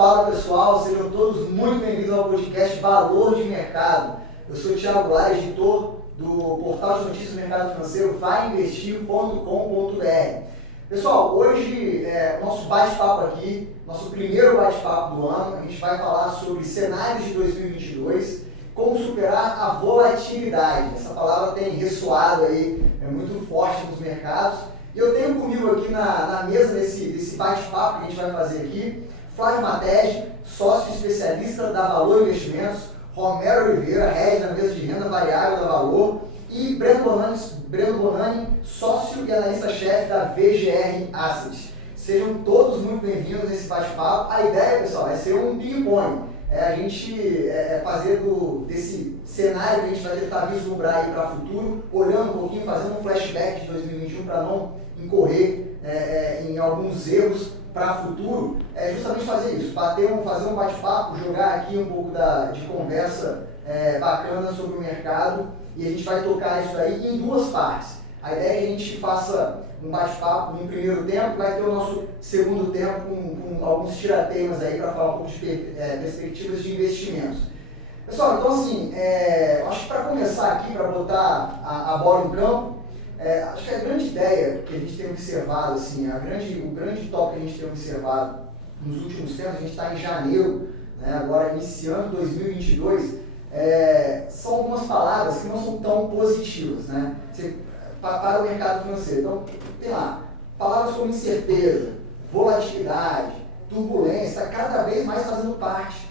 Fala pessoal, sejam todos muito bem-vindos ao podcast Valor de Mercado. Eu sou o Thiago Lara, editor do portal de notícias do mercado financeiro vainvestir.com.br. Pessoal, hoje nosso bate-papo aqui, nosso primeiro bate-papo do ano, a gente vai falar sobre cenários de 2022, como superar a volatilidade. Essa palavra tem ressoado aí, muito forte nos mercados. E eu tenho comigo aqui na mesa desse bate-papo que a gente vai fazer aqui, Flávio Matege, sócio especialista da Valor Investimentos, Romero Oliveira, head na mesa de renda variável da Valor, e Breno Bonani, sócio e analista-chefe da VGR Asset. Sejam todos muito bem-vindos nesse bate-papo. A ideia, pessoal, é ser um ping-pong. A gente fazer desse cenário que a gente vai tentar vislumbrar aí para o futuro, olhando um pouquinho, fazendo um flashback de 2021 para não incorrer em alguns erros para o futuro, justamente fazer isso, fazer um bate-papo, jogar aqui um pouco de conversa bacana sobre o mercado, e a gente vai tocar isso aí em duas partes. A ideia é que a gente faça um bate-papo no primeiro tempo, vai ter o nosso segundo tempo com alguns tiratemas aí para falar um pouco de perspectivas de investimentos. Pessoal, então assim, acho que para começar aqui, para botar a bola em campo, acho que a grande ideia que a gente tem observado, assim, o grande tópico que a gente tem observado nos últimos tempos, a gente está em janeiro, né, agora iniciando 2022, são algumas palavras que não são tão positivas, né, para o mercado financeiro. Então, tem lá, palavras como incerteza, volatilidade, turbulência, está cada vez mais fazendo parte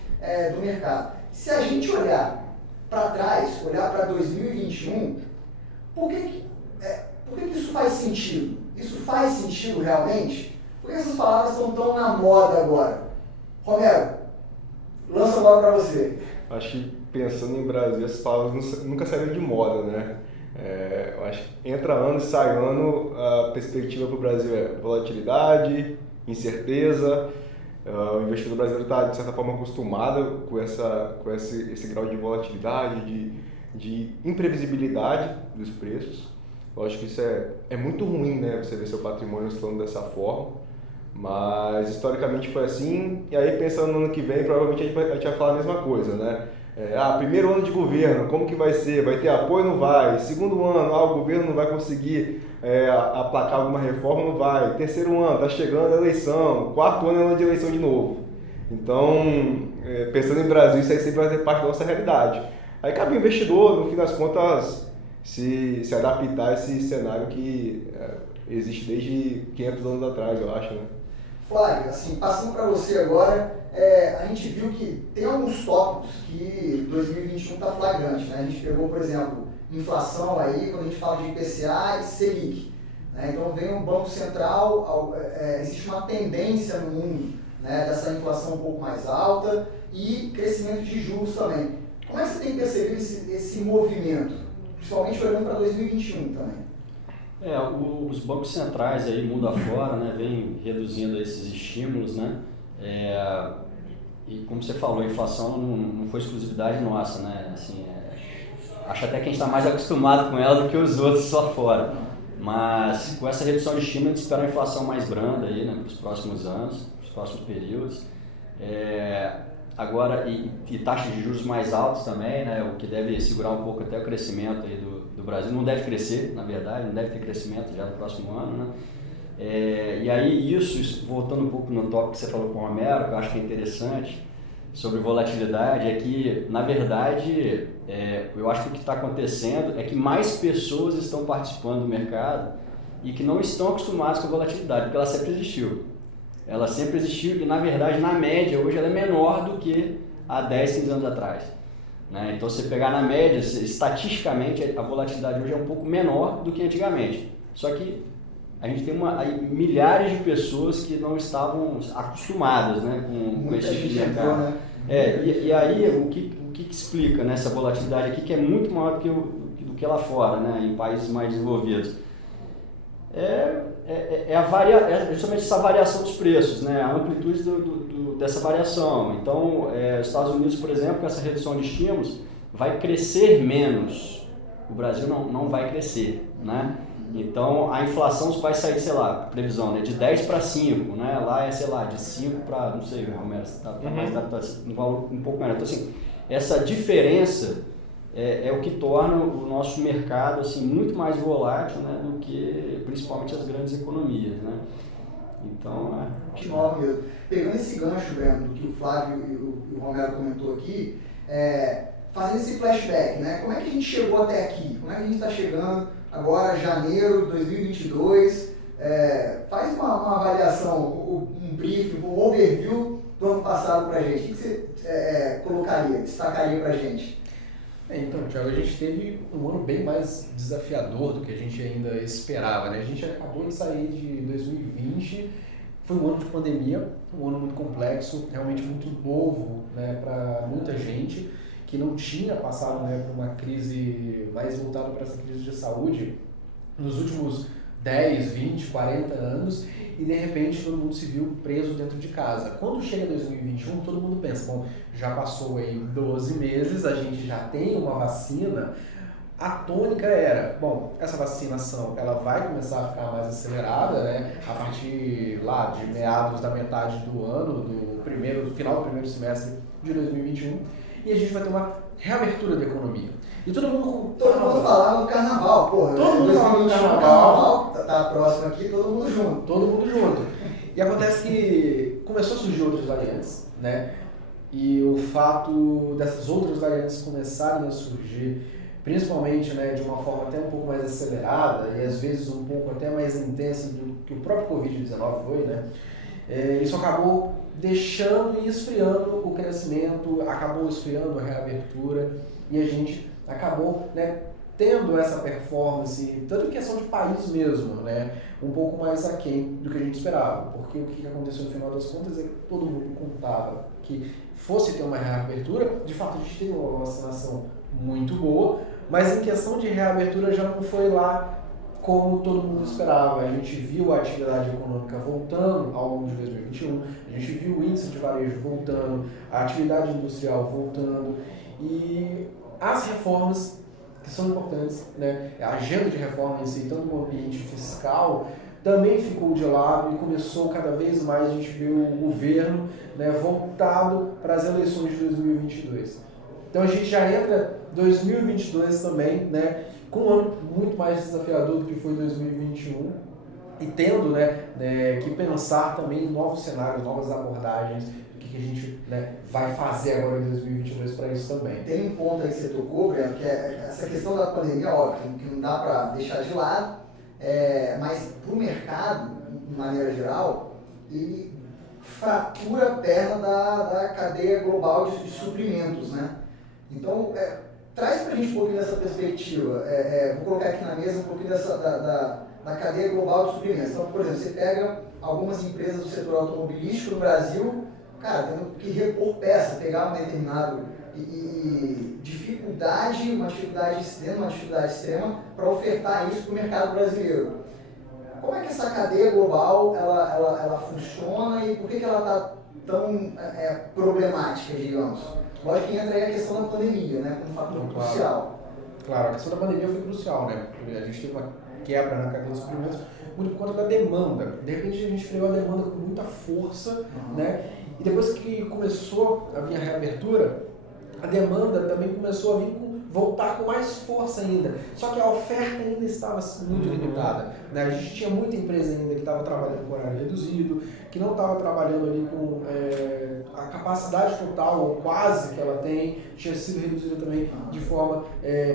do mercado. Se a gente olhar para trás, olhar para 2021, por que isso faz sentido? Isso faz sentido realmente? Por que essas palavras estão tão na moda agora? Romero, lança logo para você. Acho que pensando em Brasil, essas palavras nunca saíram de moda, né? Eu acho que entra ano e sai ano, a perspectiva para o Brasil é volatilidade, incerteza. O investidor brasileiro está, de certa forma, acostumado com esse grau de volatilidade, de imprevisibilidade dos preços. Eu acho que isso é muito ruim, né? Você ver seu patrimônio oscilando dessa forma. Mas, historicamente, foi assim. E aí, pensando no ano que vem, provavelmente a gente vai falar a mesma coisa, né? Primeiro ano de governo, como que vai ser? Vai ter apoio ou não vai? Segundo ano, o governo não vai conseguir aplacar alguma reforma, não vai. Terceiro ano, está chegando a eleição. Quarto ano é ano de eleição de novo. Então, pensando em Brasil, isso aí sempre vai ser parte da nossa realidade. Aí cabe ao investidor, no fim das contas, se adaptar a esse cenário que existe desde 500 anos atrás, eu acho, né? Flávio, assim, passando para você agora, a gente viu que tem alguns tópicos que 2021 está flagrante, né? A gente pegou, por exemplo, inflação aí, quando a gente fala de IPCA e Selic, né? Então vem o Banco Central, existe uma tendência no mundo, né, dessa inflação um pouco mais alta e crescimento de juros também. Como é que você tem percebido esse movimento, principalmente olhando para 2021 também? Os bancos centrais aí, mundo afora, né, vem reduzindo esses estímulos, né, e como você falou, a inflação não foi exclusividade nossa, né, assim, acho até que a gente está mais acostumado com ela do que os outros lá fora, mas com essa redução de estímulo a gente espera uma inflação mais branda aí, né, para os próximos anos, para os próximos períodos, agora, e taxas de juros mais altas também, né, o que deve segurar um pouco até o crescimento aí do Brasil. Não deve crescer, na verdade, não deve ter crescimento já no próximo ano, né? E aí isso, voltando um pouco no tópico que você falou com o Romero, que eu acho que é interessante, sobre volatilidade, é que, na verdade, eu acho que o que está acontecendo é que mais pessoas estão participando do mercado e que não estão acostumadas com a volatilidade, porque ela sempre existiu. Ela sempre existiu e, na verdade, na média, hoje ela é menor do que há 10, 15 anos atrás. Né? Então, se você pegar na média, estatisticamente, a volatilidade hoje é um pouco menor do que antigamente. Só que a gente tem milhares de pessoas que não estavam acostumadas, né, com esse tipo de mercado. Né? E aí, o que explica, né, essa volatilidade aqui, que é muito maior do que lá fora, né, em países mais desenvolvidos? Justamente essa variação dos preços, né? A amplitude dessa variação. Então, os Estados Unidos, por exemplo, com essa redução de estímulos, vai crescer menos. O Brasil não vai crescer, né? Então, a inflação vai sair, sei lá, previsão, né, de 10 para 5, né? Lá é, sei lá, de 5 para, não sei, Romero, tá mais um valor um pouco menor. Então, assim, essa diferença é o que torna o nosso mercado assim, muito mais volátil, né, do que principalmente as grandes economias, né? Então, Óbvio mesmo. Pegando esse gancho, Breno, do que o Flávio e o Romero comentou aqui, fazendo esse flashback, né? Como é que a gente chegou até aqui? Como é que a gente está chegando agora, janeiro de 2022? Faz uma avaliação, um briefing, um overview do ano passado para a gente. O que você colocaria, destacaria para a gente? Então, Thiago, a gente teve um ano bem mais desafiador do que a gente ainda esperava, né? A gente acabou de sair de 2020, foi um ano de pandemia, um ano muito complexo, realmente muito novo, né, para muita gente que não tinha passado, né, por uma crise mais voltada para essa crise de saúde nos últimos 10, 20, 40 anos, e de repente todo mundo se viu preso dentro de casa. Quando chega 2021, todo mundo pensa, bom, já passou aí 12 meses, a gente já tem uma vacina. A tônica era, bom, essa vacinação ela vai começar a ficar mais acelerada, né, a partir lá de meados da metade do ano, do final do primeiro semestre de 2021, e a gente vai ter uma reabertura da economia. E todo mundo falava no carnaval, porra. Todo mundo falava no carnaval, tá próximo aqui, todo mundo junto. Todo mundo junto. E acontece que começou a surgir outras variantes, né? E o fato dessas outras variantes começarem a surgir, principalmente, né, de uma forma até um pouco mais acelerada e às vezes um pouco até mais intensa do que o próprio Covid-19 foi, né? Isso acabou deixando e esfriando o crescimento, acabou esfriando a reabertura e a gente acabou, né, tendo essa performance, tanto em questão de país mesmo, né, um pouco mais aquém do que a gente esperava, porque o que aconteceu no final das contas é que todo mundo contava que fosse ter uma reabertura. De fato a gente teve uma vacinação muito boa, mas em questão de reabertura já não foi lá como todo mundo esperava. A gente viu a atividade econômica voltando ao longo de 2021, a gente viu o índice de varejo voltando, a atividade industrial voltando, e as reformas que são importantes, né? A agenda de reforma em si, tanto no ambiente fiscal, também ficou de lado e começou cada vez mais a gente ver o governo, né, voltado para as eleições de 2022. Então a gente já entra 2022 também, né, com um ano muito mais desafiador do que foi 2021 e tendo, né, que pensar também em novos cenários, novas abordagens, o que a gente, né, vai fazer agora em 2022 para isso também. Tem um ponto aí que você tocou, Breno, que é essa questão da pandemia, óbvio, que não dá para deixar de lado, mas para o mercado, de maneira geral, ele fratura a perna da cadeia global de suprimentos, né? Então, traz para a gente um pouquinho dessa perspectiva. Vou colocar aqui na mesa um pouquinho da cadeia global de suprimentos. Então, por exemplo, você pega algumas empresas do setor automobilístico no Brasil, cara, tendo que repor peça, pegar um determinado dificuldade extrema para ofertar isso para o mercado brasileiro. Como é que essa cadeia global ela funciona e por que ela está tão problemática, digamos? Lógico que entra aí a questão da pandemia, né, como um fator crucial. Claro, a questão da pandemia foi crucial, né? A gente teve uma quebra na cadeia de suprimentos muito por conta da demanda. De repente a gente freou a demanda com muita força, né? E depois que começou a vir a reabertura, a demanda também começou a voltar com mais força ainda. Só que a oferta ainda estava muito limitada, né? A gente tinha muita empresa ainda que estava trabalhando com horário reduzido, que não estava trabalhando ali com a capacidade total, ou quase que ela tem, tinha sido reduzida também de forma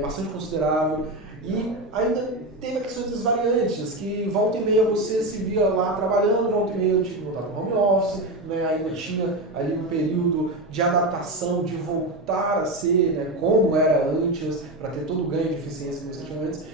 bastante considerável. E ainda teve questões das variantes, que volta e meia você se via lá trabalhando, volta e meia tinha que voltar para o home office, né? Ainda tinha ali um período de adaptação, de voltar a ser, né, como era antes, para ter todo o ganho de eficiência que você tinha antes.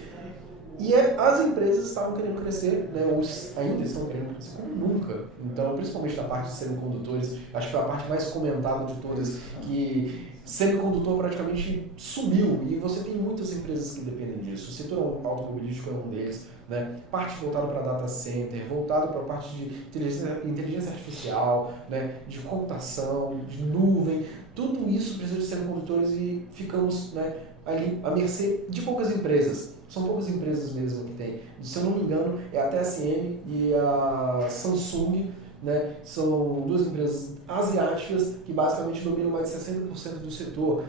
E as empresas estavam querendo crescer, né, ou ainda estão querendo crescer como nunca. Então, principalmente na parte de semicondutores, acho que foi a parte mais comentada de todas, que semicondutor praticamente sumiu e você tem muitas empresas que dependem disso. O setor automobilístico é um deles, né? Parte voltada para data center, voltada para a parte de inteligência artificial, né? De computação, de nuvem. Tudo isso precisa de semicondutores e ficamos, né, ali à mercê de poucas empresas. São poucas empresas mesmo que tem. Se eu não me engano, é a TSM e a Samsung, né? São duas empresas asiáticas que basicamente dominam mais de 60% do setor.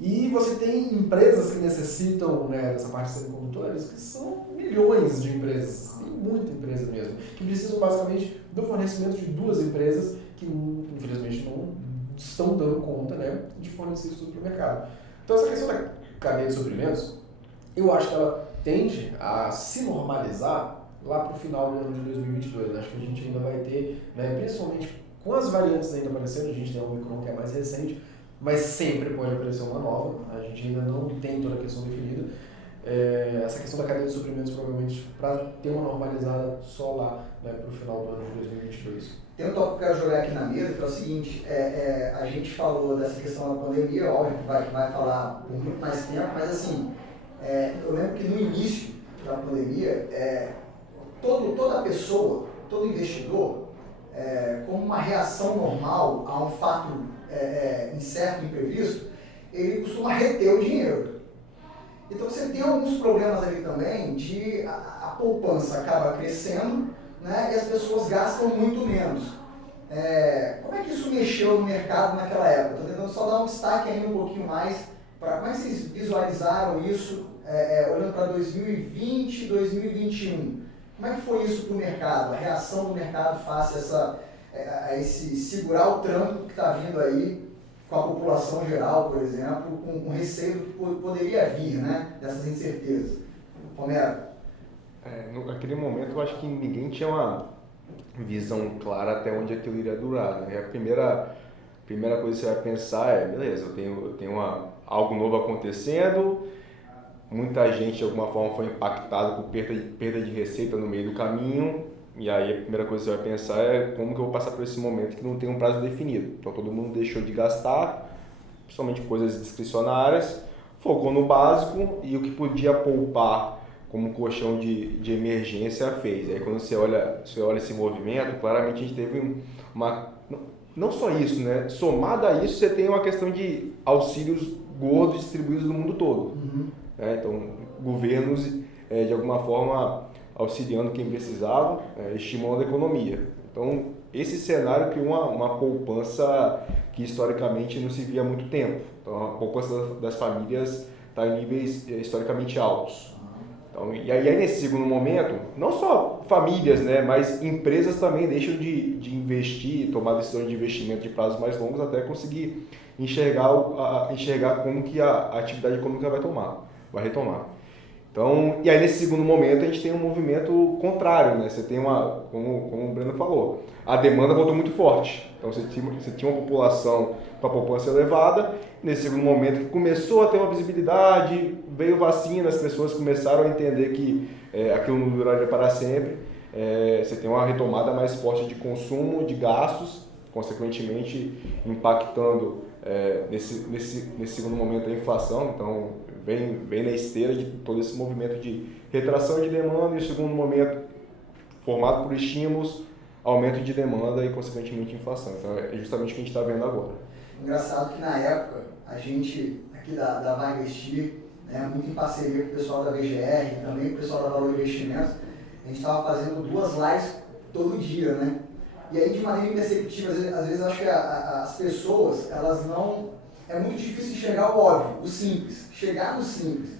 E você tem empresas que necessitam, né, dessa parte de semicondutores, que são milhões de empresas, tem muita empresa mesmo, que precisam basicamente do fornecimento de duas empresas que infelizmente não estão dando conta, né, de fornecer isso tudo para o mercado. Então essa questão da cadeia de suprimentos, eu acho que ela tende a se normalizar lá para o final do ano de 2022. Acho que a gente ainda vai ter, né, principalmente com as variantes ainda aparecendo, a gente tem a Omicron que é mais recente, mas sempre pode aparecer uma nova, a gente ainda não tem toda a questão definida. Essa questão da cadeia de suprimentos provavelmente para ter uma normalizada só lá, né, para o final do ano de 2022. Tem um tópico que eu quero jogar aqui na mesa, que é o seguinte, a gente falou dessa questão da pandemia, óbvio que vai falar por muito mais tempo, mas assim, eu lembro que no início da pandemia, toda pessoa, todo investidor, como uma reação normal a um fato incerto, imprevisto, ele costuma reter o dinheiro. Então você tem alguns problemas ali também de a poupança acaba crescendo, né, e as pessoas gastam muito menos. Como é que isso mexeu no mercado naquela época? Estou tentando só dar um destaque ainda um pouquinho mais para como é que vocês visualizaram isso olhando para 2020 e 2021. Como é que foi isso para o mercado, a reação do mercado face a esse segurar o tranco que está vindo aí com a população geral, por exemplo, com receio do que poderia vir, né, dessas incertezas? Romero? Naquele momento eu acho que ninguém tinha uma visão clara até onde aquilo iria durar, né? A primeira coisa que você vai pensar beleza, eu tenho algo novo acontecendo, muita gente de alguma forma foi impactada por perda de receita no meio do caminho, e aí a primeira coisa que você vai pensar é como que eu vou passar por esse momento que não tem um prazo definido. Então todo mundo deixou de gastar, principalmente coisas discricionárias, focou no básico e o que podia poupar como colchão de emergência fez. Aí quando você olha esse movimento, claramente a gente teve não só isso, né? Somado a isso, você tem uma questão de auxílios gordos distribuídos no mundo todo. Uhum. Então, governos, de alguma forma, auxiliando quem precisava, estimulando a economia. Então, esse cenário criou uma poupança que historicamente não se via há muito tempo. Então, a poupança das famílias está em níveis historicamente altos. Então, e aí, nesse segundo momento, não só famílias, né, mas empresas também deixam de investir, tomar decisões de investimento de prazos mais longos até conseguir enxergar como que a atividade econômica vai retomar. Então, e aí nesse segundo momento a gente tem um movimento contrário, né? Você tem como o Breno falou, a demanda voltou muito forte. Então você tinha uma população com a poupança elevada, nesse segundo momento que começou a ter uma visibilidade, veio vacina, as pessoas começaram a entender que aquilo não duraria para sempre, você tem uma retomada mais forte de consumo, de gastos, consequentemente impactando nesse segundo momento a inflação. Então vem na esteira de todo esse movimento de retração de demanda e o segundo momento formado por estímulos, aumento de demanda e consequentemente inflação. Então é justamente o que a gente está vendo agora. Engraçado que na época a gente aqui da Vai Investir, né, muito em parceria com o pessoal da VGR, também com o pessoal da Valor Investimentos, a gente estava fazendo 2 lives todo dia, né? E aí de maneira imperceptível, às vezes acho que as pessoas, elas não... É muito difícil enxergar o óbvio, o simples, chegar no simples.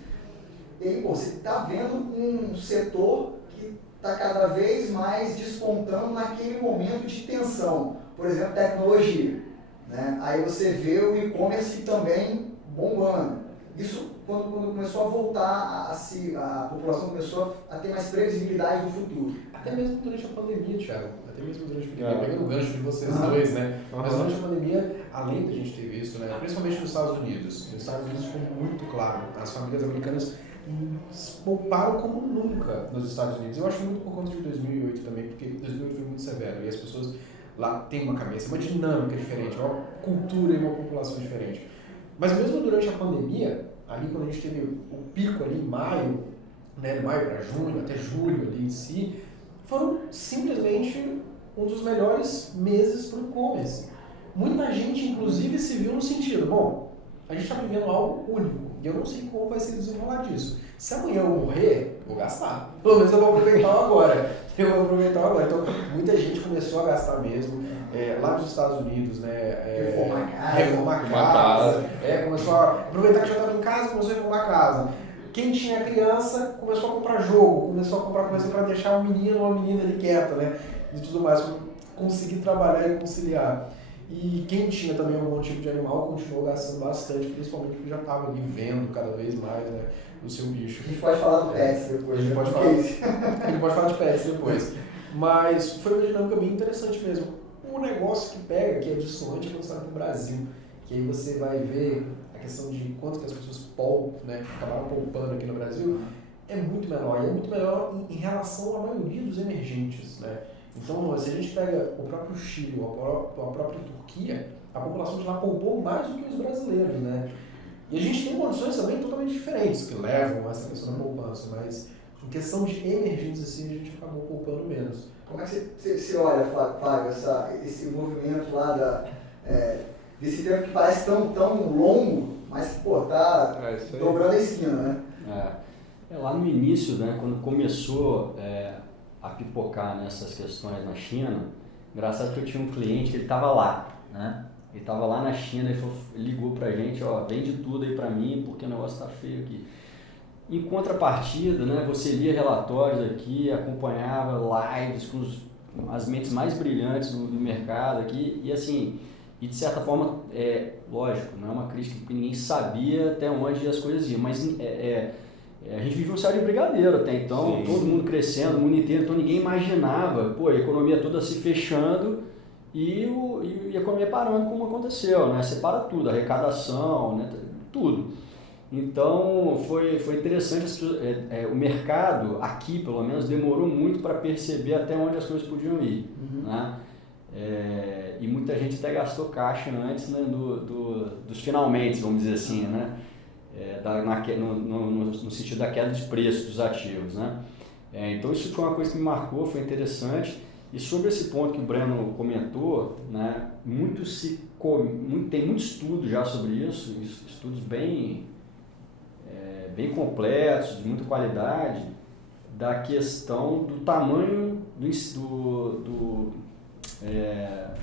E aí, você está vendo um setor que está cada vez mais despontando naquele momento de tensão. Por exemplo, tecnologia. Né? Aí você vê o e-commerce também bombando. Isso quando começou a voltar, a população começou a ter mais previsibilidade do futuro. Até mesmo durante a pandemia, Thiago. Até mesmo durante a pandemia, pegando o gancho de vocês dois, né? Mas durante a pandemia, além da gente ter visto, né? Principalmente nos Estados Unidos. Nos Estados Unidos foi muito claro. As famílias americanas pouparam como nunca nos Estados Unidos. Eu acho muito por conta de 2008 também, porque 2008 foi muito severo e as pessoas lá têm uma cabeça, uma dinâmica diferente, uma cultura e uma população diferente. Mas mesmo durante a pandemia, ali quando a gente teve o pico ali em maio, né, de maio para junho, até julho ali em si, foram simplesmente um dos melhores meses para o e-commerce. Muita gente, inclusive, se viu no sentido, bom, a gente está vivendo algo único, E eu não sei como vai ser desenrolar disso. Se amanhã eu morrer, eu vou gastar. Pelo menos eu vou aproveitar agora. Então, muita gente começou a gastar mesmo. Lá nos Estados Unidos, né? Reformar casa. Começou a aproveitar que já estava em casa, começou a reformar a casa. Quem tinha criança começou a comprar jogo, começou a comprar coisa para deixar o menino ou a menina ali quieta, né? E tudo mais, para conseguir trabalhar e conciliar. E quem tinha também algum tipo de animal continuou gastando bastante, principalmente porque já estava ali vendo cada vez mais, né, o seu bicho. A gente pode falar do pets depois. A gente pode falar de pets depois. Mas foi uma dinâmica bem interessante mesmo. Um negócio que pega, que é dissonante quando está no Brasil, que aí você vai ver a questão de quanto que as pessoas acabaram poupando aqui no Brasil, é muito menor. E é muito menor em relação à maioria dos emergentes, né? Então, se a gente pega o próprio Chile ou a própria Turquia, a população de lá poupou mais do que os brasileiros, né? E a gente tem condições também totalmente diferentes, que levam a essa questão da poupança, mas em questão de emergência, assim, a gente acabou poupando menos. Como é que você olha, Flávio, esse movimento lá desse tempo que parece tão longo, mas, pô, tá dobrando a esquina, né? Lá no início, né, quando começou a pipocar nessas questões na China, engraçado que eu tinha um cliente que ele estava lá, né? Ele estava lá na China e ligou pra gente, vende tudo aí pra mim, porque o negócio tá feio aqui. Em contrapartida, né, você lia relatórios aqui, acompanhava lives com as mentes mais brilhantes do mercado aqui, e assim, e de certa forma, lógico, não é uma crítica porque ninguém sabia até onde as coisas iam, mas a gente vivia um cenário de brigadeiro até então, sim, todo mundo crescendo, o mundo inteiro, então ninguém imaginava, a economia toda se fechando e a economia parando como aconteceu, né? Separa tudo, arrecadação, né? Tudo. Então foi interessante, o mercado aqui pelo menos demorou muito para perceber até onde as coisas podiam ir, né? E muita gente até gastou caixa antes, né, dos finalmente, vamos dizer assim, né? No sentido da queda de preço dos ativos, né? Então isso foi uma coisa que me marcou, foi interessante. E sobre esse ponto que o Breno comentou, né, tem muito estudo já sobre isso, estudos bem completos, de muita qualidade, da questão do tamanho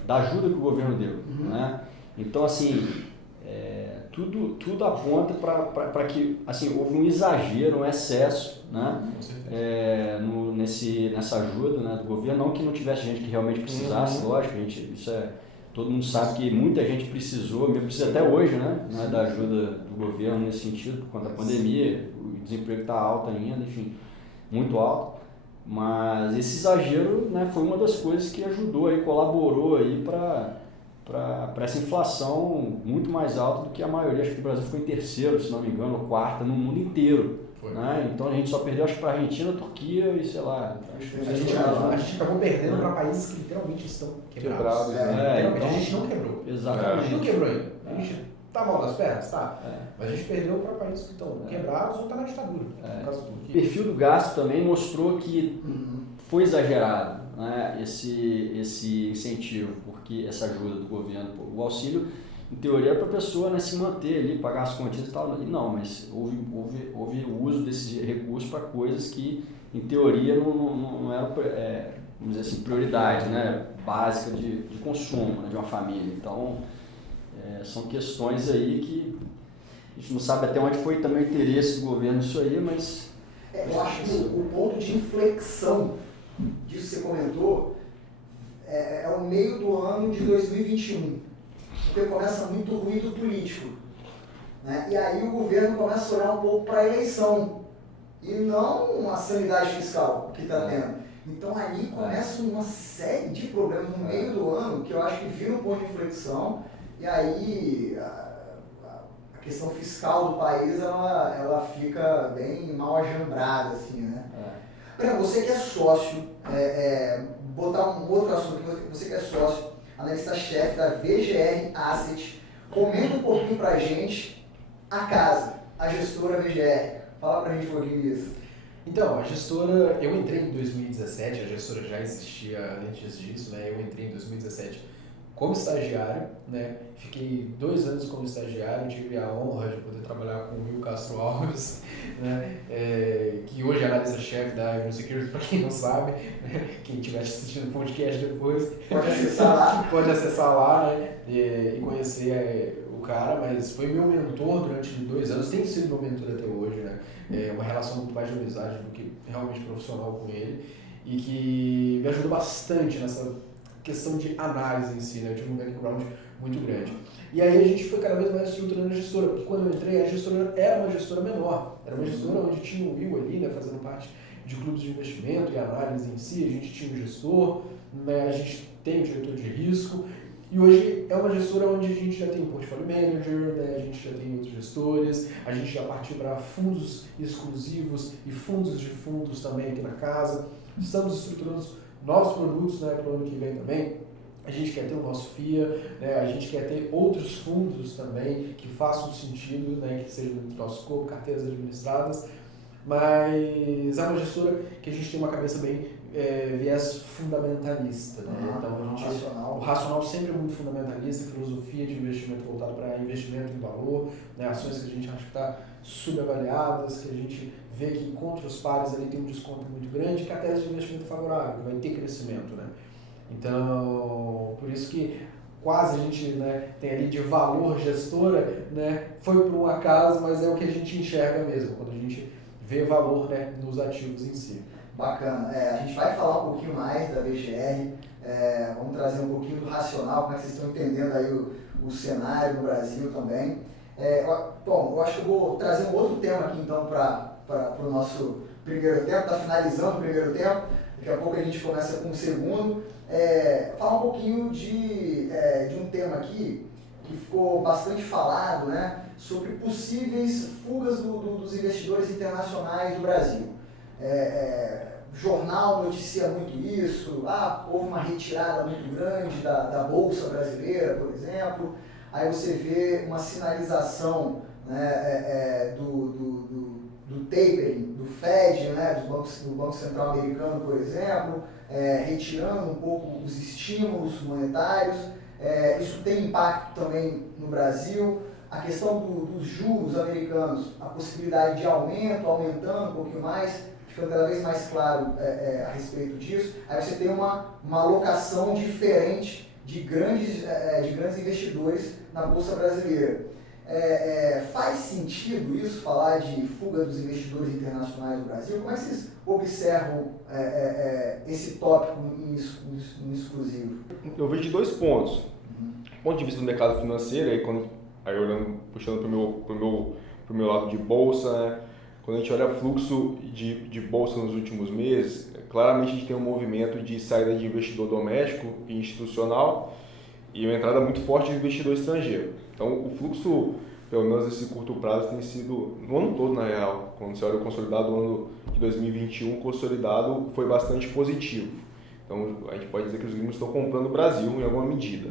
da ajuda que o governo deu, né? Então, assim, tudo aponta para que assim, houve um exagero, um excesso, né? Nessa ajuda, né, do governo, não que não tivesse gente que realmente precisasse, lógico, todo mundo sabe que muita gente precisou, mesmo precisa até hoje, né, da ajuda do governo nesse sentido, por conta da pandemia, o desemprego está alto ainda, enfim, muito alto, mas esse exagero, né, foi uma das coisas que ajudou, colaborou para essa inflação muito mais alta do que a maioria. Acho que o Brasil ficou em terceiro, se não me engano, ou quarta no mundo inteiro. Né? Então a gente só perdeu, acho que para a Argentina, Turquia e sei lá. A gente acabou perdendo para países que literalmente estão quebrados. Então, a gente não quebrou. Exatamente. A gente não quebrou ainda. A gente tá mal das pernas, tá? Mas a gente perdeu para países que estão quebrados ou tá na ditadura. O perfil do gasto também mostrou que foi exagerado, né, esse incentivo, porque essa ajuda do governo, o auxílio, em teoria, é para a pessoa, né, se manter ali, pagar as continhas e tal. Não, mas houve o uso desse recurso para coisas que, em teoria, não eram, vamos dizer assim, prioridade, né, básica de consumo, né, de uma família. Então, são questões aí que a gente não sabe até onde foi também o interesse do governo nisso aí, mas... Eu acho que o ponto de inflexão disso que você comentou é o meio do ano de 2021. Porque começa muito ruído político, né? E aí o governo começa a olhar um pouco para a eleição e não a sanidade fiscal que está tendo. Então ali começa uma série de problemas no meio do ano que eu acho que vira um ponto de inflexão e aí a questão fiscal do país ela fica bem mal ajambrada, assim, né? Você que é sócio, botar um outro assunto, você que é sócio, analista-chefe da VGR Asset, comenta um pouquinho pra gente a casa, a gestora VGR. Fala pra gente um pouquinho disso. Então, a gestora, eu entrei em 2017, a gestora já existia antes disso, né? Eu entrei em 2017 como estagiário, né? Fiquei 2 anos como estagiário, tive a honra de poder trabalhar com o Will Castro Alves, né? Que hoje é analista-chefe da Iron Security, para quem não sabe, né? Quem estiver assistindo o podcast depois pode acessar lá, né? E conhecer o cara, mas foi meu mentor durante 2 anos, tem sido meu mentor até hoje, né? Uma relação muito mais de amizade do que realmente profissional com ele, e que me ajudou bastante nessa questão de análise em si, né? Eu tive um background muito grande. E aí a gente foi cada vez mais estruturando a gestora, porque quando eu entrei, a gestora era uma gestora menor, era uma gestora onde tinha o Will ali, né, fazendo parte de clubes de investimento e análise em si, a gente tinha o gestor, né, a gente tem o diretor de risco, e hoje é uma gestora onde a gente já tem um portfólio manager, né, a gente já tem outros gestores, a gente já partiu para fundos exclusivos e fundos de fundos também aqui na casa. Estamos estruturando novos produtos, né, para o ano que vem também. A gente quer ter o nosso FIA, né, a gente quer ter outros fundos também que façam sentido, né, que sejam do nosso escopo, carteiras administradas, mas é uma gestora que a gente tem uma cabeça bem viés fundamentalista, né? Então o racional sempre é muito fundamentalista, filosofia de investimento voltada para investimento em valor, né? Ações que a gente acha que está subavaliadas, que a gente vê que contra os pares ali tem um desconto muito grande, que a tese de investimento favorável, vai ter crescimento, né? Então, por isso que quase a gente, né, tem ali de valor gestora, né, foi por um acaso, mas é o que a gente enxerga mesmo, quando a gente vê valor, né, nos ativos em si. Bacana. A gente vai falar um pouquinho mais da VGR, vamos trazer um pouquinho do racional, como é que vocês estão entendendo aí o cenário no Brasil também. Bom, eu acho que eu vou trazer um outro tema aqui então para o nosso primeiro tempo, está finalizando o primeiro tempo, daqui a pouco a gente começa com o segundo. Falar um pouquinho de um tema aqui que ficou bastante falado, né, sobre possíveis fugas dos investidores internacionais do Brasil. O jornal noticia muito isso, houve uma retirada muito grande da Bolsa Brasileira, por exemplo, aí você vê uma sinalização, né, do tapering, do Fed, né, do Banco Central Americano, por exemplo, retirando um pouco os estímulos monetários. Isso tem impacto também no Brasil. A questão dos juros americanos, a possibilidade de aumentando um pouquinho mais, ficando cada vez mais claro a respeito disso. Aí você tem uma alocação diferente de grandes investidores na Bolsa Brasileira. Faz sentido isso, falar de fuga dos investidores internacionais do Brasil? Como é que vocês observam esse tópico em exclusivo? Eu vejo de 2 pontos. Do ponto de vista do mercado financeiro, aí olhando, puxando para o meu lado de bolsa, né? Quando a gente olha fluxo de bolsa nos últimos meses, claramente a gente tem um movimento de saída de investidor doméstico e institucional e uma entrada muito forte de investidor estrangeiro. Então, o fluxo, pelo menos nesse curto prazo, tem sido, no ano todo, na real, quando você olha o consolidado, o ano de 2021, consolidado foi bastante positivo. Então, a gente pode dizer que os gringos estão comprando o Brasil em alguma medida.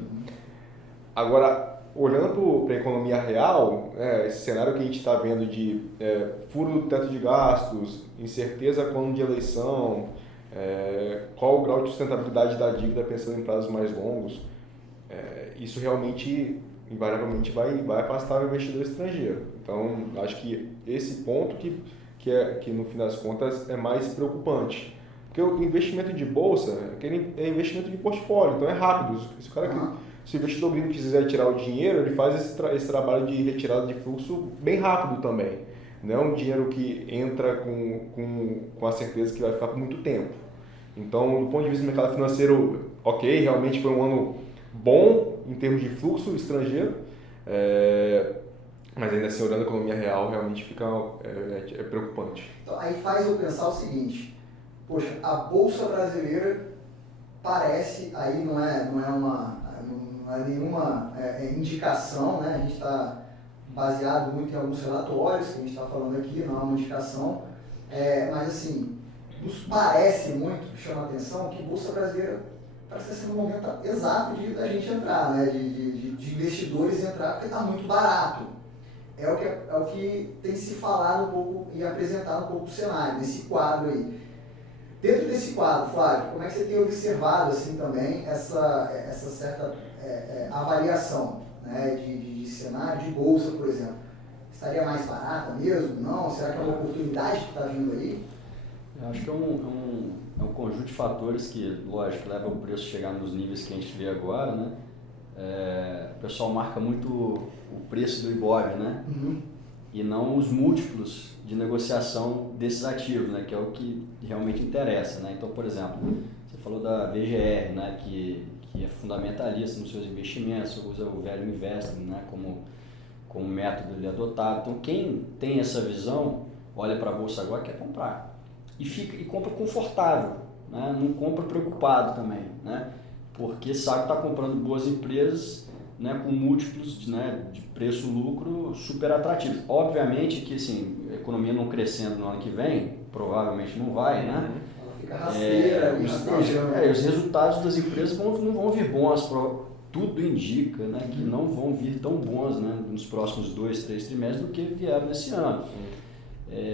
Agora, olhando para a economia real, esse cenário que a gente está vendo de furo do teto de gastos, incerteza com o ano de eleição, qual o grau de sustentabilidade da dívida pensando em prazos mais longos, isso realmente, invariavelmente, vai afastar o investidor estrangeiro. Então, acho que esse ponto que no fim das contas é mais preocupante. Porque o investimento de bolsa é investimento de portfólio, então é rápido. Se o investidor gringo quiser tirar o dinheiro, ele faz esse trabalho de retirada de fluxo bem rápido também. Não é um dinheiro que entra com a certeza que vai ficar por muito tempo. Então, do ponto de vista do mercado financeiro, ok, realmente foi um ano bom em termos de fluxo estrangeiro, mas ainda assim, olhando a economia real, realmente fica preocupante. Então, aí faz eu pensar o seguinte, poxa, a Bolsa Brasileira parece, aí não é nenhuma indicação, né? A gente está baseado muito em alguns relatórios que a gente está falando aqui, não é uma indicação, mas assim, nos parece muito, chama a atenção, que a Bolsa Brasileira parece ser no momento exato da gente entrar, né? de investidores entrar, porque está muito barato. É o que tem se falado um pouco e apresentado um pouco o cenário, nesse quadro aí. Dentro desse quadro, Flávio, como é que você tem observado assim, também essa certa avaliação, né, de cenário de bolsa, por exemplo? Estaria mais barata mesmo? Não? Será que é uma oportunidade que está vindo aí? Eu acho que é um conjunto de fatores que, lógico, leva o preço a chegar nos níveis que a gente vê agora, né? O pessoal marca muito o preço do IBOV, né? Uhum. E não os múltiplos de negociação desses ativos, né? Que é o que realmente interessa, né? Então, por exemplo, você falou da VGR, né? Que é fundamentalista nos seus investimentos, usa o Value Investing, né? como método de adotado. Então, quem tem essa visão, olha para a bolsa agora e quer comprar. E compra confortável, né? Não compra preocupado também, né? Porque sabe que está comprando boas empresas, né? Com múltiplos, né? De preço-lucro super atrativos. Obviamente que assim, a economia não crescendo no ano que vem, provavelmente não vai, né? Ela fica rasteira, os resultados das empresas não vão vir bons, tudo indica, né, que não vão vir tão bons, né, nos próximos 2, 3 trimestres do que vieram nesse ano.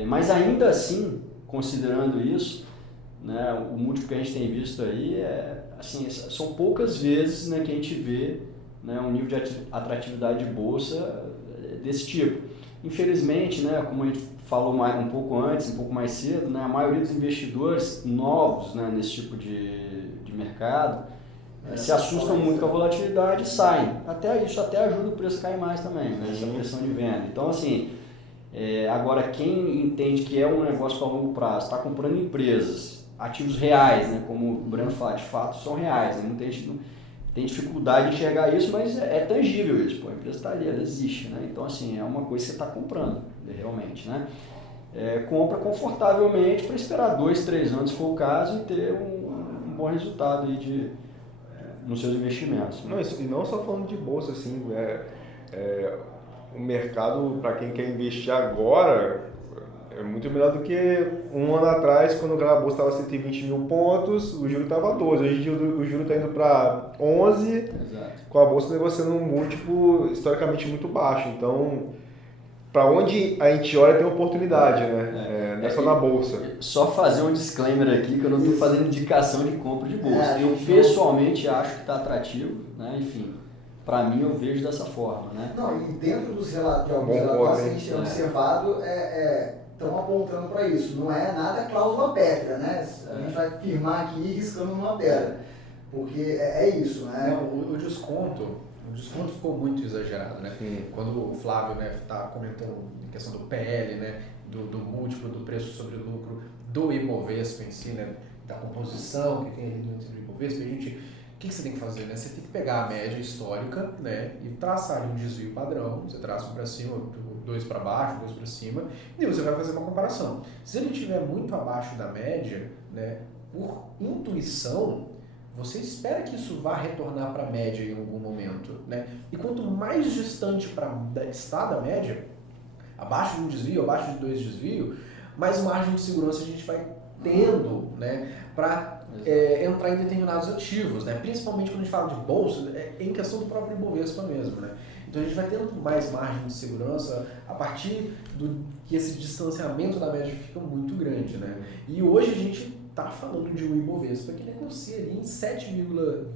Mas ainda assim, considerando isso, né, o múltiplo que a gente tem visto aí, assim, são poucas vezes, né, que a gente vê, né, um nível de atratividade de bolsa desse tipo. Infelizmente, né, como a gente falou um pouco antes, um pouco mais cedo, né, a maioria dos investidores novos, né, nesse tipo de mercado se assustam muito com a volatilidade e saem. Isso até ajuda o preço a cair mais também, né, essa pressão de venda. Então, assim, agora quem entende que é um negócio para longo prazo, está comprando empresas, ativos reais, né, como o Breno fala, de fato são reais, né, muita gente não tem dificuldade de enxergar isso, mas é tangível isso, pô, a empresa está ali, ela existe, né? Então, assim, é uma coisa que você está comprando, realmente, né? Compra confortavelmente para esperar 2, 3 anos, se for o caso, e ter um bom resultado aí nos seus investimentos. Não, e não só falando de bolsa, assim, o mercado, para quem quer investir agora, é muito melhor do que um ano atrás, quando a bolsa estava 120 mil pontos, o juro estava 12. Hoje o juro está indo para 11, Exato. Com a bolsa negociando um múltiplo historicamente muito baixo. Então, para onde a gente olha tem oportunidade, né? Não é só na bolsa. Só fazer um disclaimer aqui, que eu não estou fazendo indicação de compra de bolsa. Eu pessoalmente acho que está atrativo, né? Enfim, para mim eu vejo dessa forma, né? Não, e dentro dos de alguns relatórios que a gente tem observado, estão apontando para isso. Não é nada cláusula pétrea, né? A gente vai firmar aqui riscando numa pedra. Porque é isso, né? Não, o desconto ficou muito exagerado, né? Quando o Flávio está comentando em questão do PL, né? Do múltiplo do preço sobre lucro do Ibovespa em si, né? Da composição que tem ali dentro do Ibovespa, o que você tem que fazer, né? Você tem que pegar a média histórica, né? E traçar ali um desvio padrão. Você traça um para cima, 2 para baixo, 2 para cima, e você vai fazer uma comparação. Se ele estiver muito abaixo da média, né? Por intuição, você espera que isso vá retornar para a média em algum momento, né? E quanto mais distante está da média, abaixo de um desvio, abaixo de 2 desvios, mais margem de segurança a gente vai tendo, né? Para entrar em determinados ativos, né? Principalmente quando a gente fala de bolsa, em questão do próprio Ibovespa mesmo, né? Então a gente vai tendo mais margem de segurança a partir que esse distanciamento da média fica muito grande, né? E hoje a gente está falando de um Ibovespa que negocia ali em 7,2,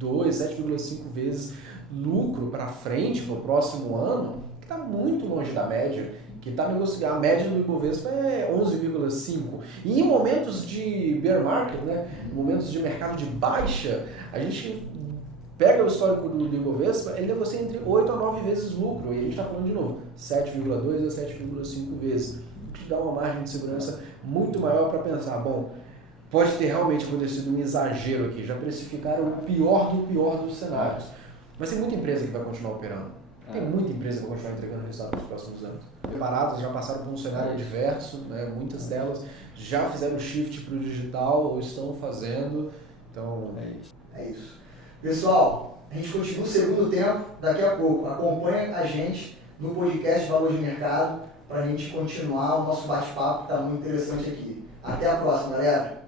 7,5 vezes lucro para frente, para o próximo ano, que está muito longe da média, que está negociando, a média do Ibovespa é 11,5. E em momentos de bear market, né, momentos de mercado de baixa, a gente pega o histórico do Ibovespa, ele negocia entre 8 a 9 vezes lucro, e a gente está falando de novo, 7,2 a 7,5 vezes, o que dá uma margem de segurança muito maior para pensar, bom, pode ter realmente acontecido um exagero aqui, já precificaram o pior do pior dos cenários, mas tem muita empresa que vai continuar operando, tem muita empresa que vai continuar entregando resultado nos próximos anos. Preparadas, já passaram por um cenário adverso, né? Muitas delas já fizeram o shift para o digital ou estão fazendo, então é isso. Pessoal, a gente continua o segundo tempo daqui a pouco. Acompanhe a gente no podcast Valor de Mercado para a gente continuar o nosso bate-papo, que está muito interessante aqui. Até a próxima, galera!